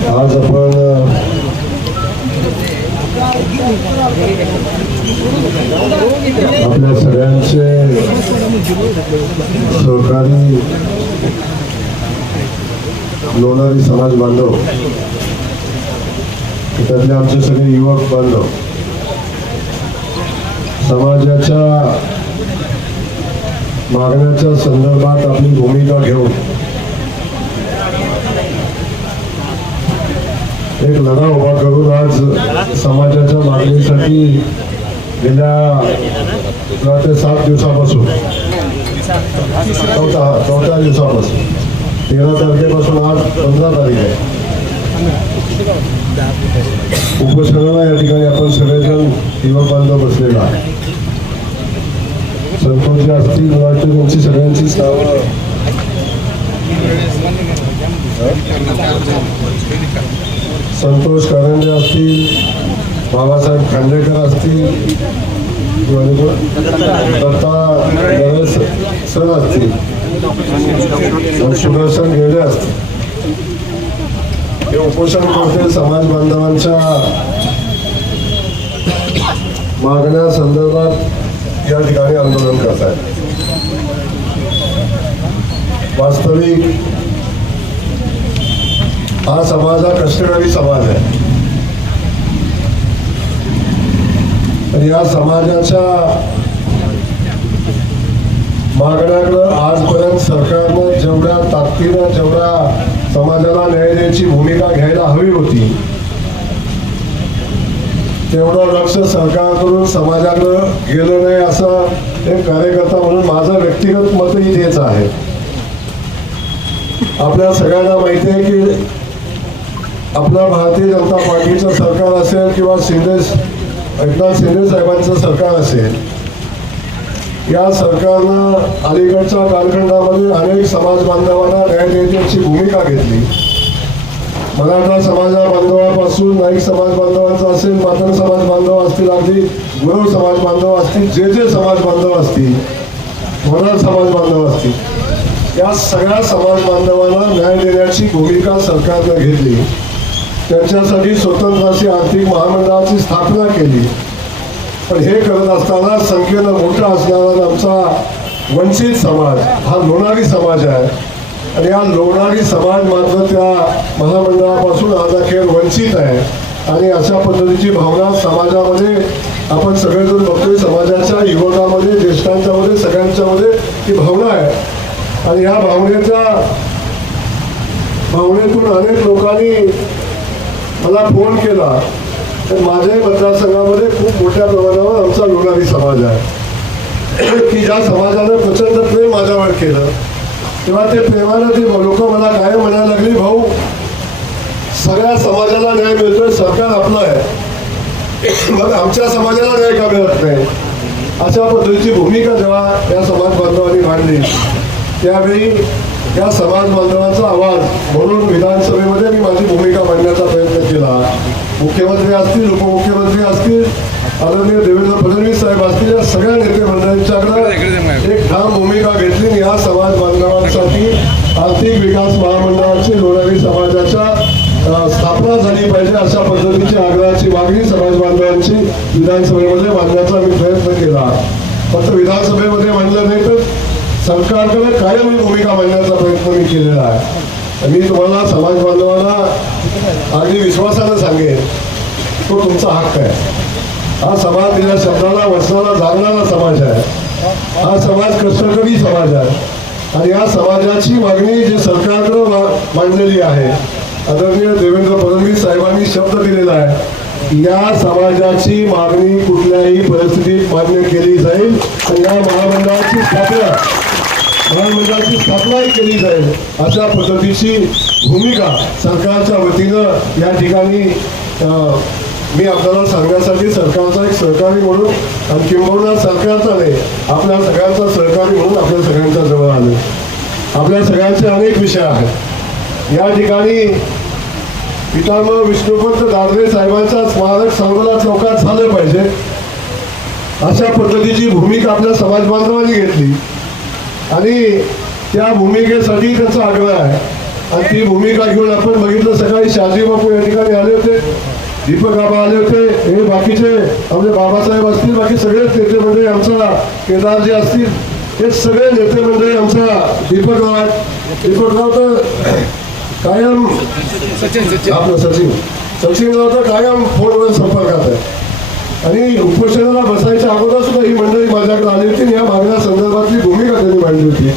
आज आपण आपल्या सगळ्यांचे सहकारी लोणारी समाज बांधव त्यातले आमचे सगळे युवक बांधव समाजाच्या मागण्याच्या संदर्भात आपली भूमिका घेऊन एक लढा उभा करून आज समाजाच्या मागणीसाठी गेल्या ते सात दिवसापासून चौथा चौथ्या दिवसापासून तेरा तारखेपासून आज पंधरा तारीख आहे. उपोषणाला या ठिकाणी आपण सगळेजण युवक बांधव बसलेला आहे संतोषजी असतील वाटतं सगळ्यांची नावं. संतोष कारंजे असतील बाबासाहेब खांडेकर असतील दत्ता सर असतील सुदर्शन गेडे असतील. हे उपोषण करते समाज बांधवांच्या मागण्या संदर्भात या ठिकाणी आंदोलन करत आहेत वास्तविक हा समाज हा कष्टकरी समाज आहे. या समाजाच्या मागण्याकडं आजपर्यंत सरकारनं जेवढ्या ताकदीनं जेवढ्या समाजाला न्याय द्यायची भूमिका घ्यायला हवी होती तेवढं लक्ष सरकारकडून समाजाकडं गेलं नाही असं एक कार्यकर्ता म्हणून माझं व्यक्तिगत मतही तेच आहे. आपल्या सगळ्यांना माहिती आहे की आपलं भारतीय जनता पार्टीचं सरकार असेल किंवा शिंदे एकनाथ शिंदे साहेबांचं सरकार असेल या सरकारनं अलीकडच्या कालखंडामध्ये अनेक समाज बांधवांना न्याय देण्याची भूमिका घेतली. मराठा समाजा बांधवापासून नाईक समाज बांधवांचा असेल मातंग समाज बांधव असतील अगदी गुरव समाज बांधव असतील जे जे समाज बांधव असतील मोनार समाज बांधव असतील या सगळ्या समाज बांधवांना न्याय देण्याची भूमिका सरकारनं घेतली. त्यांच्यासाठी स्वतंत्र अशी आर्थिक महामंडळाची स्थापना केली. पण हे करत असताना संख्येनं मोठा असणारा आमचा वंचित समाज हा लोणारी समाज आहे. आणि या लोणारी समाज मात्र त्या महामंडळापासून आज अखेर वंचित आहे. आणि अशा पद्धतीची भावना समाजामध्ये आपण सगळेजण बघतोय. समाजाच्या युवकामध्ये ज्येष्ठांच्या मध्ये सगळ्यांच्या मध्ये ती भावना आहे. आणि या भावनेच्या भावनेतून अनेक लोकांनी मला फोन केला. तर माझ्याही मतदारसंघामध्ये खूप मोठ्या प्रमाणावर आमचा लोणारी समाज आहे. की ज्या समाजानं प्रचंड प्रेम माझ्यावर केलं. तेव्हा ते प्रेमानं ते लोक मला काय म्हणायला लागली भाऊ सगळ्या समाजाला न्याय मिळतोय सरकार आपलं आहे. मग आमच्या समाजाला न्याय का मिळत नाही? अशा पद्धतीची भूमिका जेव्हा या समाज बांधवांनी मांडली त्यावेळी या समाज बांधवांचा आवाज म्हणून विधानसभेमध्ये मी माझी भूमिका मांडण्याचा प्रयत्न केला. मुख्यमंत्री असतील उपमुख्यमंत्री असतील आदरणीय देवेंद्र फडणवीस साहेब असतील या सगळ्या नेते मंडळींच्याकडे एक ठाम भूमिका घेतली आणि या समाज बांधवांसाठी आर्थिक विकास महामंडळाची लोणारी समाजाच्या स्थापना झाली पाहिजे अशा पद्धतीची आग्रहाची मागणी समाज बांधवांची विधानसभेमध्ये मांडण्याचा मी प्रयत्न केला. फक्त विधानसभेमध्ये मांडलं नाही तर सरकारकडे कायम भूमिका मांडण्याचा प्रयत्न मी केलेला आहे. मी तुम्हाला समाज बांधवांना अगदी विश्वासानं सांगेन तो तुमचा हक्क आहे. हा समाज दिल्या शब्दाला वचनाला जागणारा समाज आहे. हा समाज कष्टकरी समाज आहे. आणि या समाजाची मागणी जे सरकारकडे मांडलेली आहे आदरणीय देवेंद्र फडणवीस साहेबांनी शब्द दिलेला आहे या समाजाची मागणी कुठल्याही परिस्थितीत मान्य केली जाईल. आणि या महामंडळाची स्थापना महामंडळाची स्थापनाही केली जाईल अशा पद्धतीची भूमिका सरकारच्या वतीनं या ठिकाणी मी आपल्याला सांगण्यासाठी सरकारचा एक सहकारी म्हणून आणि किंबहुना सरकारचा नाही आपल्या सगळ्यांचा सहकारी म्हणून आपल्या सगळ्यांच्या जवळ आले आपल्या सगळ्यांचे अनेक विषय आहेत. या ठिकाणी पितामह विष्णुपंत दादरे साहेबांचा स्मारक सांगोला चौकात झालं पाहिजे. अशा पद्धतीची भूमिका आपल्या समाज बांधवांनी घेतली. आणि त्या भूमिकेसाठी त्यांचा आग्रह आहे. आणि ती भूमिका घेऊन आपण बघितलं सकाळी शहाजी बापू या ठिकाणी आले होते दीपक बाबा आले होते हे बाकीचे आपले बाबासाहेब असतील बाकी सगळेच नेते मंडळी आमचा केदारजी असतील हे सगळे नेते मंडळी आमचा दीपक राव आहेत. दीपक राव तर कायम आपलं सचिन. सचिन राव तर कायम फोनवर संपर्कात आहे. आणि उपोषणाला बसायच्या अगोदर सुद्धा ही मंडळी माझ्याकडे आली होती आणि या मागण्या संदर्भातली भूमिका त्यांनी मांडली होती.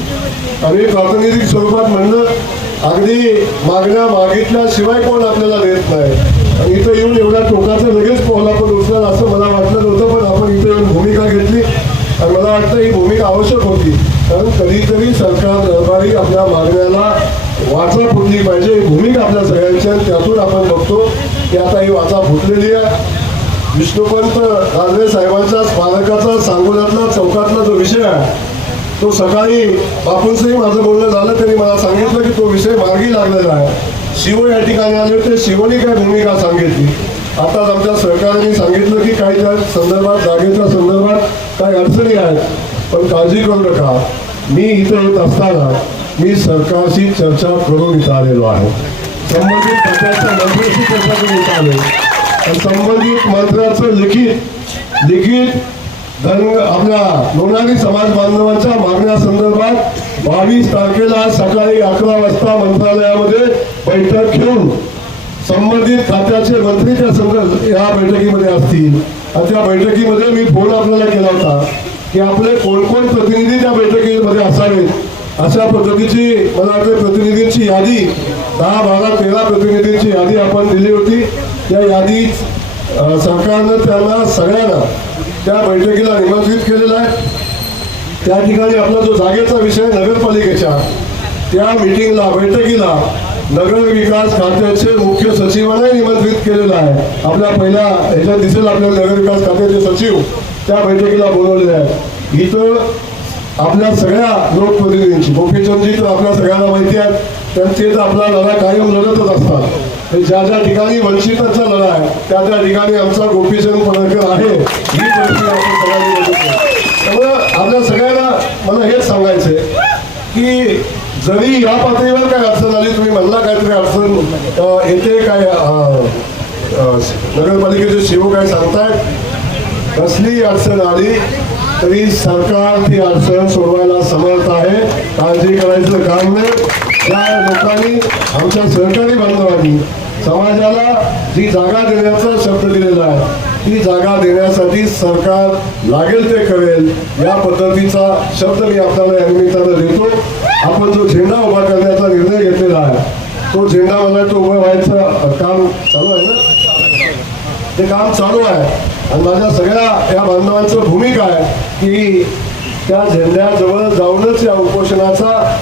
आणि प्रातिनिधिक स्वरूपात म्हणलं अगदी मागण्या मागितल्याशिवाय कोण आपल्याला देत नाही. आणि इथं येऊन एवढ्या टोकाचं लगेच पोहला पण उचलाल असं मला वाटलं नव्हतं पण आपण इथं येऊन भूमिका घेतली. आणि मला वाटतं ही भूमिका आवश्यक होती. कारण कधीतरी सरकार दरबारी आपल्या मागण्याला वाचा फुटली पाहिजे. ही भूमिका आपल्या सगळ्यांची त्यातून आपण बघतो की आता ही वाचा फुटलेली आहे. विष्णुपंत राजवे साहेबांच्या स्मारकाचा सांगोल्यातला चौकातला जो विषय आहे तो सकाळी बापूंचंही माझं बोलणं झालं त्यांनी मला सांगितलं की तो विषय मार्गी लागलेला आहे. शिव या ठिकाणी आले होते शिवनी काय भूमिका सांगितली? आताच आमच्या सरकारने सांगितलं की काही त्या संदर्भात जागेच्या संदर्भात काही अडचणी आहेत पण काळजी करू नका. मी इथं येत असताना मी सरकारशी चर्चा करून इथं आलेलो आहे. संबंधित खात्याच्या मंत्र्याशी चर्चा करून इथं आलो संबंधित मंत्र्याचं लिखित लिखित धन आपल्या लोणारी समाज बांधवांच्या मागण्यासंदर्भात बावीस तारखेला सकाळी अकरा वाजता मंत्रालयामध्ये बैठक घेऊन संबंधित खात्याचे मंत्री त्या संदर्भ या बैठकीमध्ये असतील. आणि त्या बैठकीमध्ये मी फोन आपल्याला केला होता की आपले कोण कोण प्रतिनिधी त्या बैठकीमध्ये असावेत? अशा पद्धतीची मला वाटते प्रतिनिधींची यादी दहा बारा तेरा प्रतिनिधींची यादी आपण दिली होती. त्या यादीत सरकारनं त्यांना सगळ्यांना त्या बैठकीला निमंत्रित केलेलं आहे. त्या ठिकाणी आपला जो जागेचा विषय नगरपालिकेच्या त्या मिटिंगला बैठकीला नगर विकास खात्याचे मुख्य सचिवांनाही निमंत्रित केलेलं आहे. आपल्या पहिल्या ह्याच्यात दिसेल आपल्या नगर विकास खात्याचे सचिव त्या बैठकीला बोलवलेले आहेत. इथं आपल्या सगळ्या लोकप्रतिनिधींची गोपीचंदजी तर आपल्या सगळ्यांना माहिती आहेत त्यांचे तर आपला लढा कायम लढतच असतात. ज्या ज्या ठिकाणी वंचितचा लढा आहे त्या त्या ठिकाणी आमचा गोपीचंद पडळकर आहे. ही त्यामुळं आपल्या सगळ्यांना मला हेच सांगायचंय की जरी या पातळीवर काय अडचण आली तुम्ही म्हणला काहीतरी अडचण येते काय नगरपालिकेचे सेवक काय सांगतायत? कसली अडचण आली तरी सरकार ती अडचण सोडवायला समर्थ आहे. काळजी करायचं काम नाही. त्या लोकांनी आमच्या सहकारी बांधवांनी समाजाला जी जागा देण्याचा शब्द दिलेला आहे ती जागा देण्यासाठी सरकार लागेल ते करेल या पद्धतीचा शब्द मी आपल्याला या निमित्तानं देतो. आपण जो झेंडा उभा करण्याचा निर्णय घेतलेला आहे तो झेंडा मला तो उभं व्हायचं काम चालू आहे ना? ते काम चालू आहे. आणि माझ्या सगळ्या या बांधवांचं भूमिका आहे की त्या झेंड्याजवळ जाऊनच या उपोषणाचा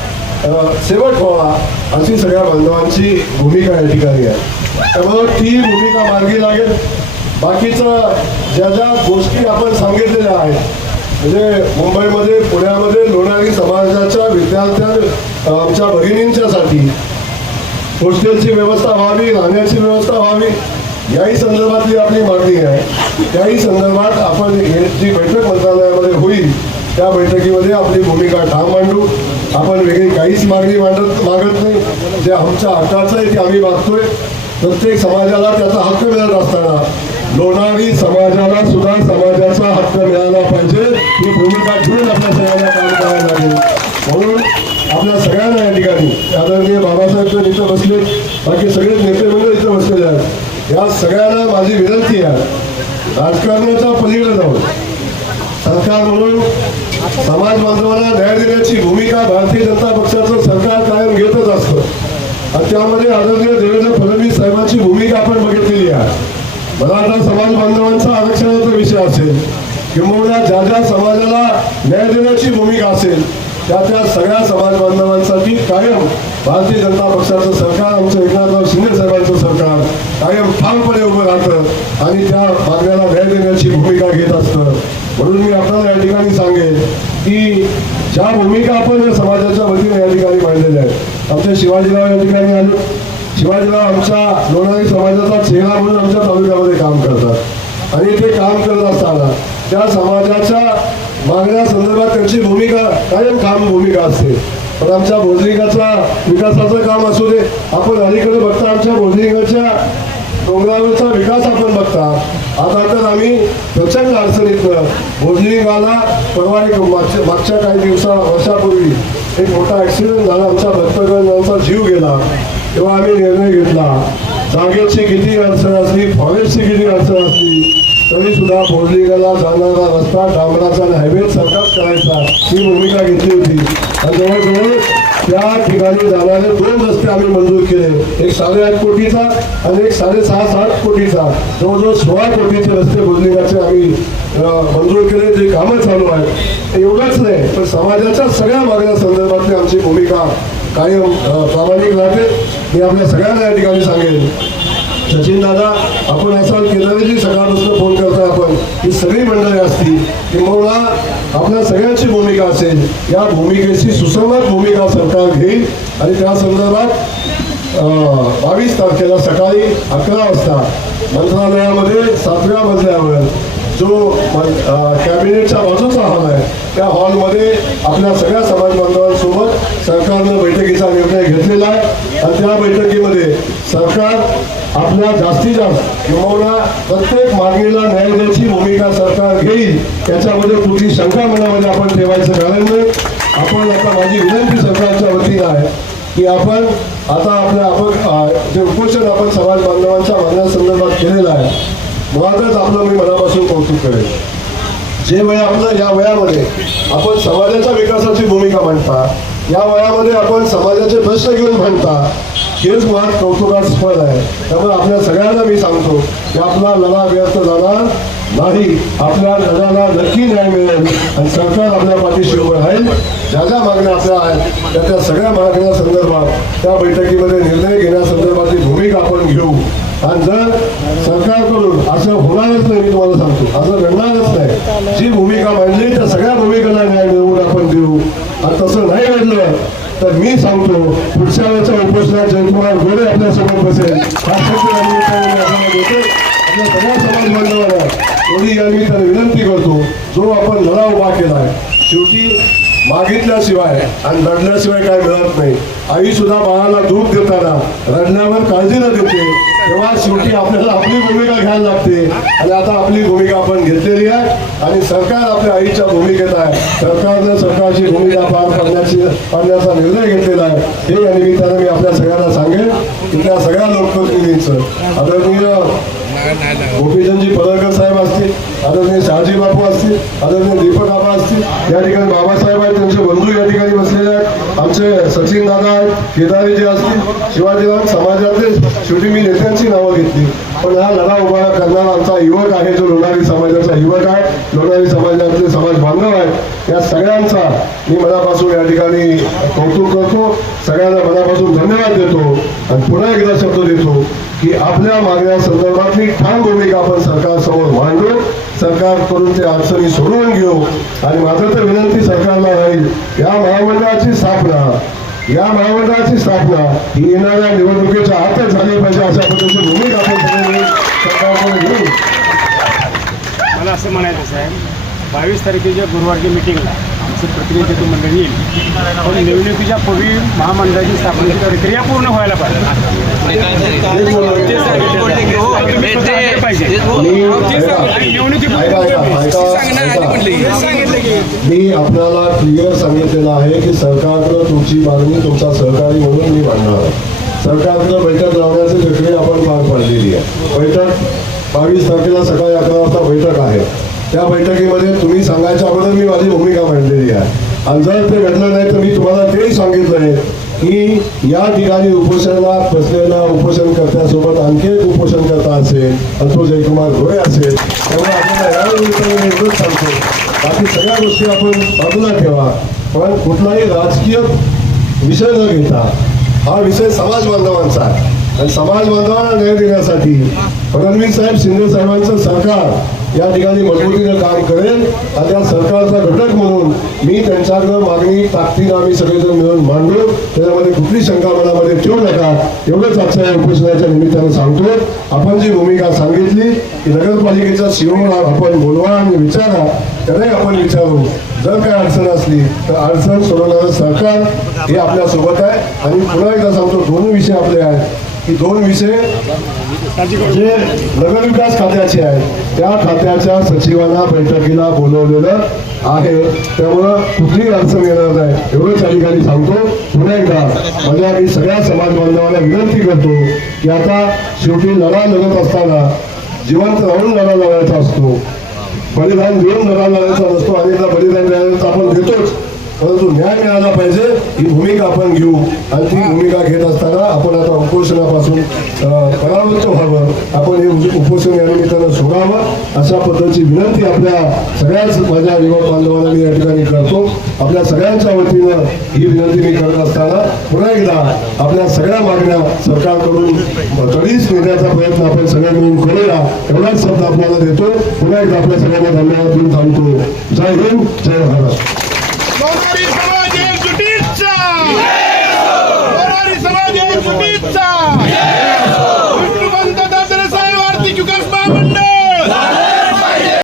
शेवट व्हावा. अशी सगळ्या बांधवांची भूमिका या ठिकाणी आहे. त्यामुळं ती भूमिका मार्गी लागेल. बाकीचं ज्या ज्या गोष्टी आपण सांगितलेल्या आहेत म्हणजे मुंबईमध्ये पुण्यामध्ये लोणारी समाजाच्या विद्यार्थ्यां आमच्या भगिनींच्यासाठी हॉस्टेलची व्यवस्था व्हावी राहण्याची व्यवस्था व्हावी याही संदर्भातली आपली मागणी आहे. त्याही संदर्भात आपण हे जी बैठक मंत्रालयामध्ये होईल त्या बैठकीमध्ये आपली भूमिका ठाम मांडू. आपण वेगळी काहीच मागणी मांडत मागत नाही. जे आमच्या हक्काचं आहे ते आम्ही मागतोय. प्रत्येक समाजाला त्याचा हक्क मिळत असताना लोणारी समाजाला सुद्धा समाजाचा हक्क मिळाला पाहिजे. ही भूमिका घेऊन आपल्या सगळ्यांना काम करायला लागेल. म्हणून आपल्या सगळ्यांना या ठिकाणी आदरणीय बाबासाहेब तर इथं बसले. बाकी सगळे नेते मंडळ इथं बसलेले आहेत. या सगळ्यांना माझी विनंती आहे राजकारणाच्या पलीकडे जाऊन सरकार म्हणून समाज बांधवाला न्याय देण्याची भूमिका भारतीय जनता पक्षाचं सरकार कायम घेतच असतं. आणि त्यामध्ये आदरणीय देवेंद्र फडणवीस साहेबांची भूमिका आपण बघितलेली आहे. मला आता समाज बांधवांचा आरक्षणाचा विषय असेल किंबहुना ज्या ज्या समाजाला न्याय देण्याची भूमिका असेल त्या त्या सगळ्या समाज बांधवांसाठी कायम भारतीय जनता पक्षाचं सरकार आमचं एकनाथराव शिंदे साहेबांचं सरकार कायम ठामपणे उभं राहतं आणि त्या मागण्याला न्याय देण्याची भूमिका घेत असतं. म्हणून मी आपल्याला या ठिकाणी सांगेन की ज्या भूमिका आपण या समाजाच्या वतीने या ठिकाणी मांडलेल्या आहेत आमच्या शिवाजीराव या ठिकाणी आलो. शिवाजीराव आमच्या लोणारी समाजाचा चेहरा म्हणून आमच्या तालुक्यामध्ये काम करतात. आणि ते काम करत असताना त्या समाजाच्या मागण्या संदर्भात त्यांची भूमिका कायम काम भूमिका असते. पण आमच्या बोर्डिंगाचा विकासाचं काम असू दे आपण अलीकडे बघता आमच्या बोर्डिंगाच्या डोंगरावरचा विकास आपण बघता. आता तर आम्ही प्रचंड अडचणीत बोर्डिंगाला गाला एक मागच्या मागच्या काही दिवसा वर्षापूर्वी एक मोठा ॲक्सिडेंट झाला. आमचा भक्तगणांचा जीव गेला. तेव्हा आम्ही निर्णय घेतला. जागेची किती अडचण असली फॉरेस्टची किती अडचण असली तरी सुद्धा बोर्डिंगला जाणारा रस्ता डांबराचा आणि हायवे सरकारच करायचा. ही भूमिका घेतली होती. आणि जवळजवळ त्या ठिकाणी जाणारे दोन रस्ते आम्ही मंजूर केले. एक साडेआठ कोटीचा आणि एक साडेसहा सात कोटीचा. जवळजवळ सोळा कोटीचे रस्ते बोर्डिंगाचे आम्ही मंजूर केले. जे कामं चालू आहेत एवढंच नाही पण समाजाच्या सगळ्या मागण्या संदर्भातली आमची भूमिका कायम प्रामाणिक राहते. मी आपल्या सगळ्यांना या ठिकाणी सांगेन. सचिन दादा आपण असाल केदारीजी सकाळपासून फोन करताय आपण. ही सगळी मंडळी असतील. किंबहुना आपल्या सगळ्यांची भूमिका असेल. या भूमिकेची सुसंगत भूमिका सरकार घेईल. आणि त्या संदर्भात बावीस तारखेला सकाळी अकरा वाजता मंत्रालयामध्ये सातव्या मजल्यावर जो कॅबिनेटचा कॅबिनेटच्या बाजूचा हॉल आहे त्या हॉलमध्ये आपल्या सगळ्या समाज बांधवांसोबत सरकारनं बैठक निर्णय घेतलेला आहे आणि त्या बैठकीमध्ये सरकार आपल्या जास्तीत जास्त किंवा प्रत्येक मागणीला न्याय द्यायची भूमिका सरकार घेईल त्याच्यामध्ये कुठली शंका मनामध्ये आपण ठेवायचं कारण नाही. आपण आता माझी विनंती सरकारच्या वतीनं आहे की आपण आता आपल्या आपण जे उपोषण आपण समाज बांधवांच्या मागण्यासंदर्भात केलेलं आहे मुळातच आपलं मी मनापासून कौतुक करेल जे वय आपलं या वयामध्ये आपण समाजाच्या विकासाची भूमिका मांडता या वयामध्ये आपण समाजाचे प्रश्न घेऊन मांडता हेच मुळात कौतुकास्पद आहे. त्यामुळे आपल्या सगळ्यांना मी सांगतो की आपला लढा व्यर्थ जाणार नाही. आपल्या लढ्याला नक्की न्याय मिळेल. आणि सरकार आपल्या पाठीशी उभं राहील. ज्या ज्या मागण्या आपल्या आहेत त्या त्या सगळ्या मागण्या संदर्भात त्या बैठकीमध्ये निर्णय घेण्यासंदर्भातली भूमिका आपण घेऊ. आणि जर सरकारकडून असं होणारच नाही मी तुम्हाला सांगतो असं घडणारच नाही. जी भूमिका मांडली त्या सगळ्या भूमिकेला न्याय मिळवून आपण देऊ आणि तसं नाही घडलं तर मी सांगतो पुढच्या वेळेच्या उपोषणात जयकुमार गोरे आपल्यासमोर बसेल. हा शब्द आपल्या सगळ्या समाज विनंती करतो जो आपण लढा उभा केलाय शेवटी मागितल्याशिवाय आणि रडल्याशिवाय काय मिळत नाही. आई सुद्धा बाळाला दूध देताना रडण्यावर काळजी न देते तेव्हा शेवटी आपल्याला आपली भूमिका घ्यायला लागते. आणि आता आपली भूमिका आपण घेतलेली आहे. आणि सरकार आपल्या आईच्या भूमिकेत आहे. सरकारनं सरकारची भूमिका पार पाडण्याची पाडण्याचा निर्णय घेतलेला आहे हे या निमित्तानं मी आपल्या सगळ्यांना सांगेन. इथल्या सगळ्या लोकप्रतिनिधींचं. आदरणीय गोपीचंदजी पदरकर साहेब असतील आदरणीय शहाजी बापू असतील आदरणीय दीपक बाबा असतील या ठिकाणी बाबासाहेब आहेत त्यांचे बंधू या ठिकाणी बसलेले आहेत. आमचे सचिन दादा आहेत केदारीजी असतील शिवाजीराव समाजातले शेवटी मी नेत्यांची नावं घेतली. पण हा लढा उभा करणारा आमचा युवक आहे जो लोणारी समाजाचा युवक आहे लोणारी समाजातले समाज बांधव आहेत. या सगळ्यांचा मी मनापासून या ठिकाणी कौतुक करतो. सगळ्यांना मनापासून धन्यवाद देतो. आणि पुन्हा एकदा शब्द देतो की आपल्या मागण्या संदर्भातली ठाम भूमिका आपण सरकारसमोर मांडू सरकारकडून ते अडचणी सोडवून घेऊ. आणि माझं तर विनंती सरकारला राहील या महामंडळाची स्थापना या महामंडळाची स्थापना ही येणाऱ्या निवडणुकीच्या आतच झाली पाहिजे अशा पद्धतीची भूमिका आपण घेऊ. मला असं म्हणायचं साहेब बावीस तारखेच्या गुरुवारच्या मिटिंगला आमचं प्रतिनिधित्व मंडळ येईल. पण निवडणुकीच्या पूर्वी महामंडळाची स्थापनेची प्रक्रिया पूर्ण व्हायला पाहिजे. मी आपल्याला क्लिअर सांगितलेलं आहे की सरकारकडे तुमची मागणी तुमचा सहकारी म्हणून मी मांडणार. आहे. सरकारकडे बैठक लावण्याची प्रक्रिया आपण पार पाडलेली आहे. बैठक बावीस तारखेला सकाळी अकरा वाजता बैठक आहे. त्या बैठकीमध्ये तुम्ही सांगायच्या अगोदर मी माझी भूमिका मांडलेली आहे. आणि जर ते घडलं नाही तर मी तुम्हाला तेही सांगितलंय की या ठिकाणी उपोषणात बसलेला उपोषणकर्त्यासोबत आणखी एक उपोषणकर्ता असेल आणि तो जयकुमार घोडे असेल त्यामुळे आपल्याला या निमित्ताने एवढंच सांगतो. बाकी सगळ्या गोष्टी आपण बाजूला ठेवा. पण कुठलाही राजकीय विषय न घेता हा विषय समाज बांधवांचा आहे. आणि समाज बांधवांना न्याय देण्यासाठी फडणवीस साहेब शिंदे साहेबांचं सरकार या ठिकाणी मजबूतीनं काम करेल. आणि त्या सरकारचा घटक म्हणून मी त्यांच्याकडं मागणी ताकदीनं आम्ही सगळेजण मिळून मांडू. त्याच्यामध्ये कुठली शंका मनामध्ये ठेवू नका. एवढंच आजच्या या उपोषणाच्या निमित्तानं सांगतो. आपण जी भूमिका सांगितली की नगरपालिकेच्या सीओला आपण बोलवा आणि विचारा. त्यालाही आपण विचारू. जर काय अडचण असली तर अडचण सोडवणारं सरकार हे आपल्यासोबत आहे. आणि पुन्हा एकदा सांगतो दोन विषय आपले आहेत. की दोन विषय जे नगरविकास खात्याचे आहे त्या खात्याच्या सचिवांना बैठकीला बोलवलेलं आहे. त्यामुळं कुठलीही अडचण येणार नाही. एवढंच अधिकारी सांगतो. पुन्हा एकदा म्हणजे माझ्या मी सगळ्या समाज बांधवांना विनंती करतो की आता शेवटी लढा लढत असताना जिवंत राहून लढा लढायचा असतो. बलिदान देऊन लढा लढायचा आणि अनेकदा बलिदान द्यायला आपण देतोच. परंतु न्याय मिळाला पाहिजे ही भूमिका आपण घेऊ. आणि ती भूमिका घेत असताना आपण आता उपोषणापासून परावृत्त व्हावं. आपण हे उपोषण या निमित्तानं सोडावं अशा पद्धतीची विनंती आपल्या सगळ्याच माझ्या युवक बांधवांना मी या ठिकाणी करतो. आपल्या सगळ्यांच्या वतीनं ही विनंती मी करत असताना पुन्हा एकदा आपल्या सगळ्या मागण्या सरकारकडून कधीच नेण्याचा प्रयत्न आपण सगळ्या मिळून करूया एवढाच शब्द आपल्याला देतो. पुन्हा एकदा आपल्या सगळ्यांना धन्यवाद देऊन थांबतो. जय हिंद जय भारत. लोणारी समाज एकजुटीचा लोणारी समाज एकजुटीचा